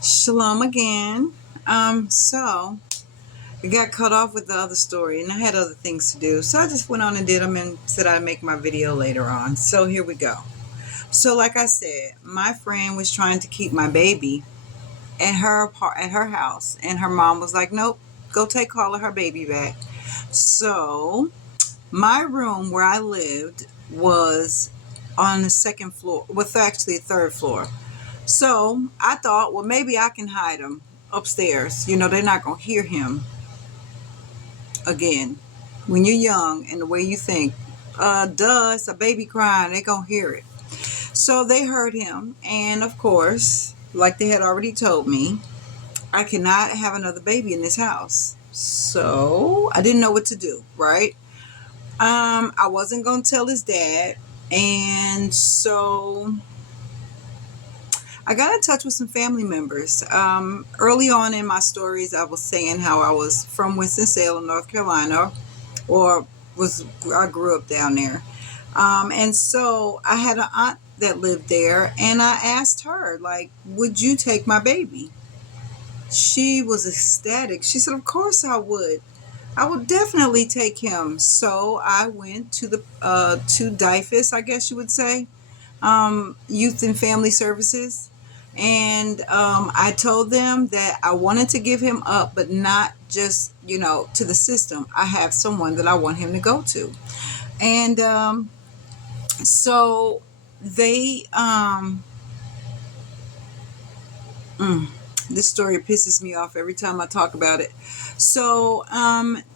Shalom again. So I got cut off with the other story and I had other things to do. So I just went on and did them and said I'd make my video later on. So here we go. So like I said, my friend was trying to keep my baby at her house and her mom was like, "Nope, go take Carla her baby back." So my room where I lived was on the second floor, with actually third floor. So I thought, well, maybe I can hide him upstairs. They're not going to hear him again. When you're young and the way you think, duh, it's a baby crying, they're going to hear it. So they heard him. And of course, like they had already told me, I cannot have another baby in this house. So I didn't know what to do, right? I wasn't going to tell his dad. And so I got in touch with some family members. Early on in my stories, I was saying how I was from Winston-Salem, North Carolina, or I grew up down there. And so I had an aunt that lived there, and I asked her, like, "Would you take my baby?" She was ecstatic. She said, "Of course I would. I would definitely take him." So I went to the to DIFUS, I guess you would say, Youth and Family Services. And I told them that I wanted to give him up, but not just, to the system. I have someone that I want him to go to. And so they, mm, this story pisses me off every time I talk about it. So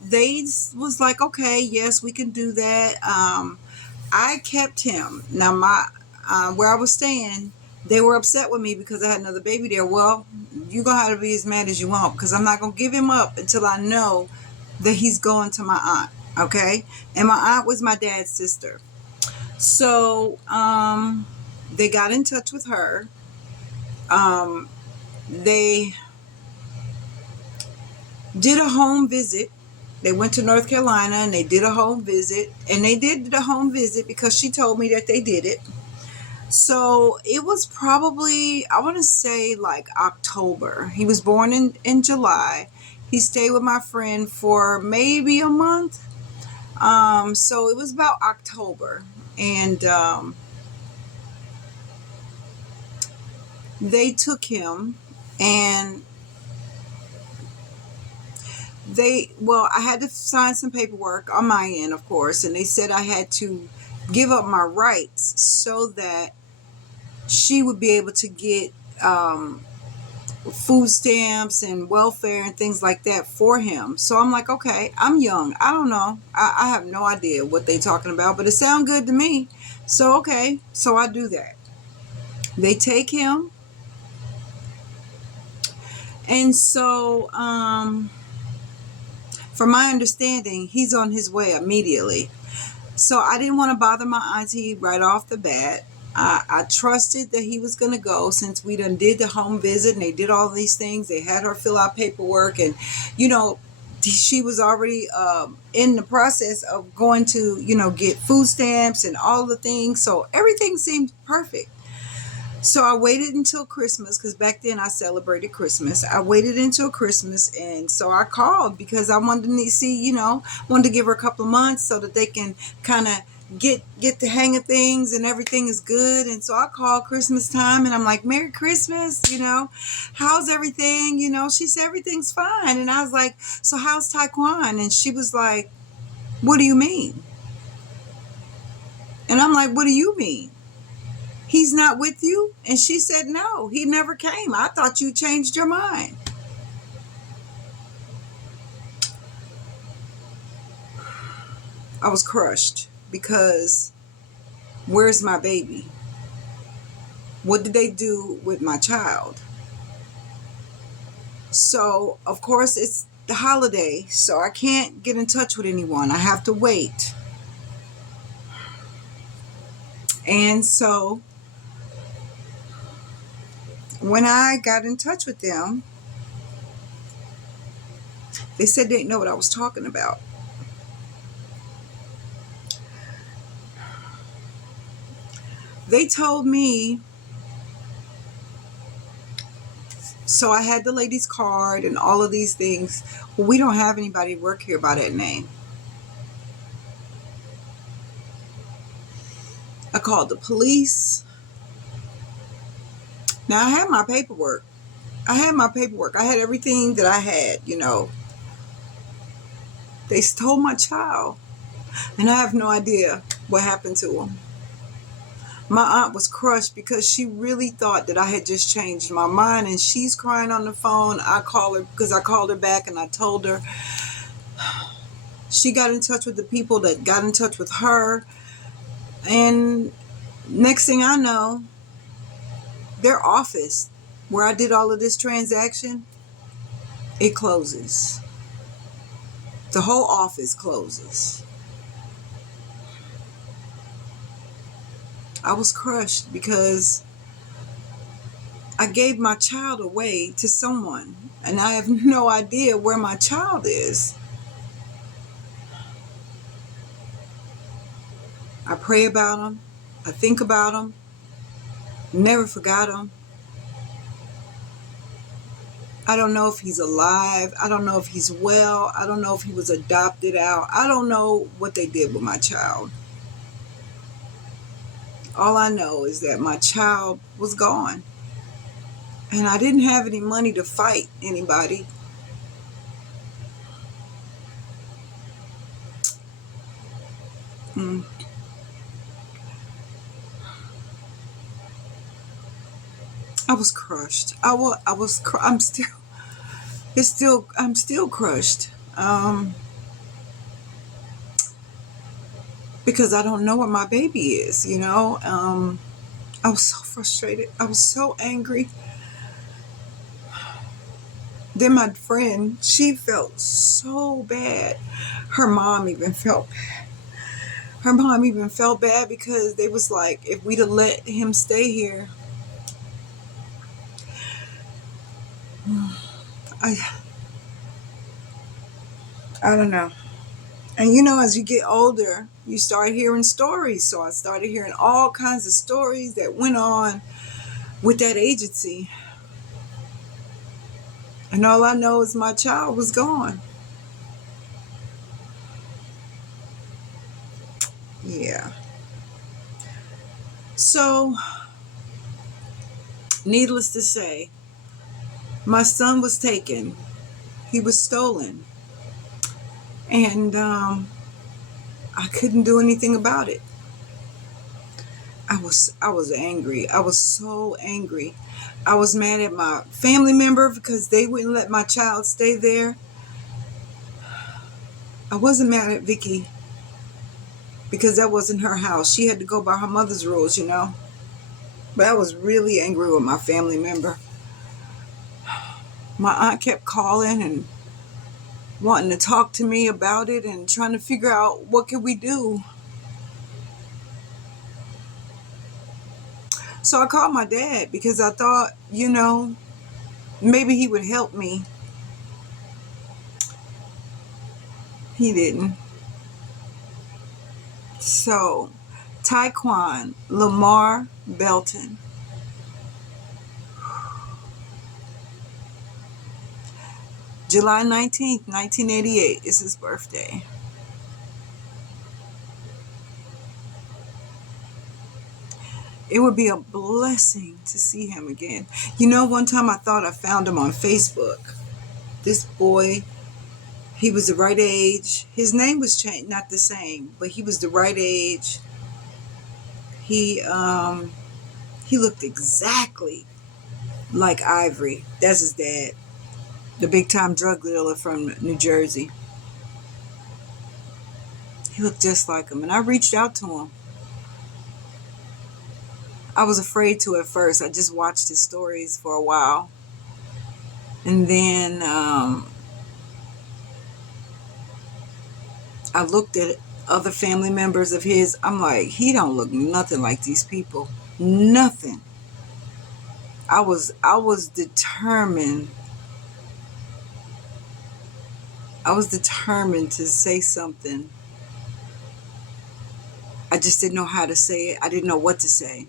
they was like, okay, yes, we can do that. I kept him. Now, where I was staying, they were upset with me because I had another baby there. Well, you're going to have to be as mad as you want because I'm not going to give him up until I know that he's going to my aunt. Okay? And my aunt was my dad's sister. So they got in touch with her. They did a home visit. They went to North Carolina and they did a home visit. And they did the home visit because she told me that they did it. So it was probably, I want to say, like October. He was born in July. He stayed with my friend for maybe a month. So it was about October. And they took him and I had to sign some paperwork on my end, of course. And they said I had to give up my rights so that she would be able to get food stamps and welfare and things like that for him. So I'm like, okay, I'm young. I don't know. I have no idea what they're talking about, but it sounds good to me. So, okay. So I do that. They take him. And so, from my understanding, he's on his way immediately. So I didn't want to bother my auntie right off the bat. I trusted that he was going to go since we done did the home visit and they did all these things. They had her fill out paperwork and, you know, she was already in the process of going to, get food stamps and all the things. So everything seemed perfect. So I waited until Christmas because back then I celebrated Christmas. I waited until Christmas and so I called because I wanted to see, wanted to give her a couple of months so that they can kind of get the hang of things and everything is good. And so I called Christmas time and I'm like, "Merry Christmas, how's everything?" She said everything's fine. And I was like, "So how's Taekwon?" And she was like, "What do you mean?" And I'm like, "What do you mean? He's not with you?" And she said, "No, he never came. I thought you changed your mind." I was crushed because where's my baby? What did they do with my child? So, of course, it's the holiday, so I can't get in touch with anyone. I have to wait. And so, when I got in touch with them, they said they didn't know what I was talking about. They told me So I had the lady's card and all of these things. Well, we don't have anybody work here by that name. I called the police. Now I had my paperwork. I had everything that I had. They stole my child, and I have no idea what happened to him. My aunt was crushed because she really thought that I had just changed my mind, and she's crying on the phone. I call her because I called her back and I told her. She got in touch with the people that got in touch with her, and next thing I know, their office where I did all of this transaction, it closes. The whole office closes. I was crushed because I gave my child away to someone, and I have no idea where my child is. I pray about him. I think about him. Never forgot him. I don't know if he's alive. I don't know if he's well. I don't know if he was adopted out. I don't know what they did with my child. All I know is that my child was gone. And I didn't have any money to fight anybody. Mm. I was crushed. I'm still, I'm still crushed. Because I don't know where my baby is. I was so frustrated. I was so angry. Then my friend, she felt so bad. Her mom even felt bad. Her mom even felt bad because they was like, if we'd have let him stay here, I, I don't know. And as you get older, you start hearing stories. So I started hearing all kinds of stories that went on with that agency. And all I know is my child was gone. Yeah. So, needless to say, my son was taken. He was stolen. And I couldn't do anything about it. I was angry. I was so angry. I was mad at my family member because they wouldn't let my child stay there. I wasn't mad at Vicky because that wasn't her house. She had to go by her mother's rules. But I was really angry with my family member. My aunt kept calling and wanting to talk to me about it and trying to figure out what could we do. So I called my dad because I thought, maybe he would help me. He didn't. So, Taekwon Lamar Belton. July 19th, 1988 is his birthday. It would be a blessing to see him again. One time I thought I found him on Facebook. This boy, he was the right age. His name was changed, not the same, but he was the right age. He looked exactly like Ivory. That's his dad, the big time drug dealer from New Jersey. He looked just like him, and I reached out to him. I was afraid to at first. I just watched his stories for a while. And then I looked at other family members of his. I'm like, he don't look nothing like these people. Nothing. I was determined. I was determined to say something. I just didn't know how to say it. I didn't know what to say.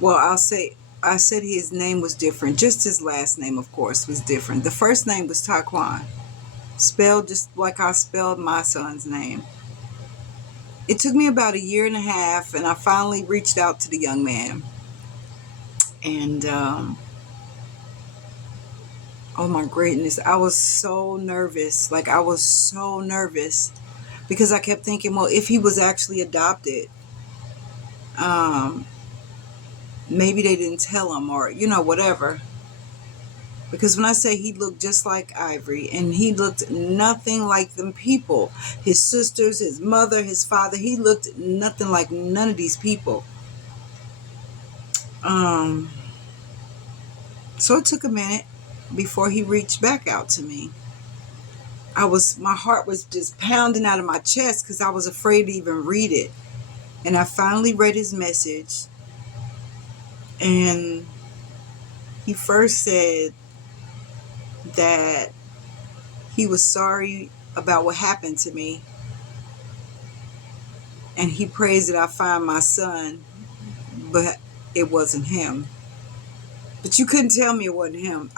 Well, I said his name was different. Just his last name, of course, was different. The first name was Taquan, spelled just like I spelled my son's name. It took me about a year and a half, and I finally reached out to the young man. And oh my goodness, I was so nervous. Like, I was so nervous because I kept thinking, well, if he was actually adopted, um, maybe they didn't tell him, or whatever. Because when I say he looked just like Ivory, and he looked nothing like them people, his sisters, his mother, his father, he looked nothing like none of these people. Um, so it took a minute before he reached back out to me. My heart was just pounding out of my chest because I was afraid to even read it. And I finally read his message, and he first said that he was sorry about what happened to me, and he prays that I find my son, but it wasn't him. But you couldn't tell me it wasn't him.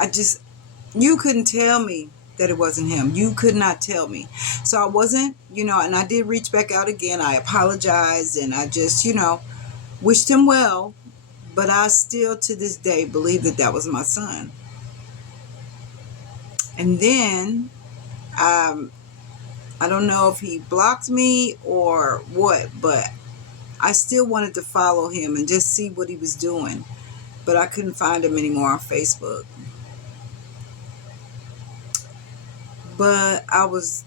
You couldn't tell me that it wasn't him. You could not tell me. So I wasn't, and I did reach back out again. I apologized, and I just, wished him well, but I still to this day believe that that was my son. And then, I don't know if he blocked me or what, but I still wanted to follow him and just see what he was doing. But I couldn't find him anymore on Facebook. But I was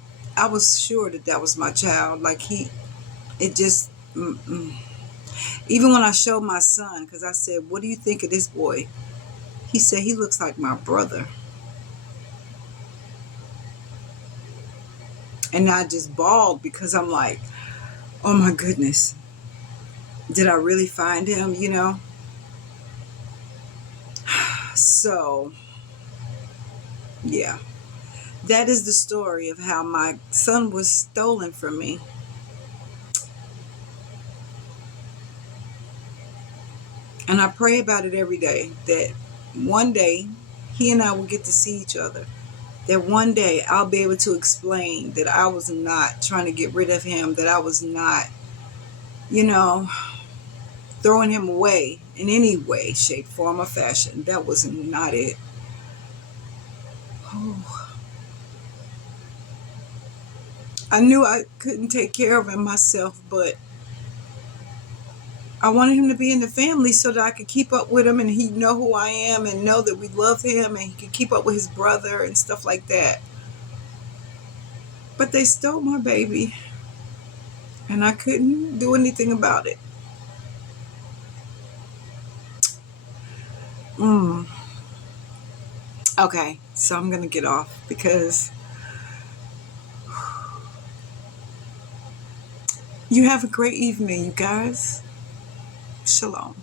sure that that was my child. Like, it just, even when I showed my son, because I said, "What do you think of this boy?" He said, "He looks like my brother." And I just bawled because I'm like, oh my goodness, did I really find him, So, yeah, that is the story of how my son was stolen from me. And I pray about it every day that one day he and I will get to see each other. That one day I'll be able to explain that I was not trying to get rid of him, that I was not, you know, throwing him away in any way, shape, form, or fashion. That was not it. Oh, I knew I couldn't take care of him myself, but I wanted him to be in the family so that I could keep up with him and he'd know who I am and know that we love him, and he could keep up with his brother and stuff like that. But they stole my baby and I couldn't do anything about it. Mm. Okay, so I'm going to get off because you have a great evening, you guys. Shalom.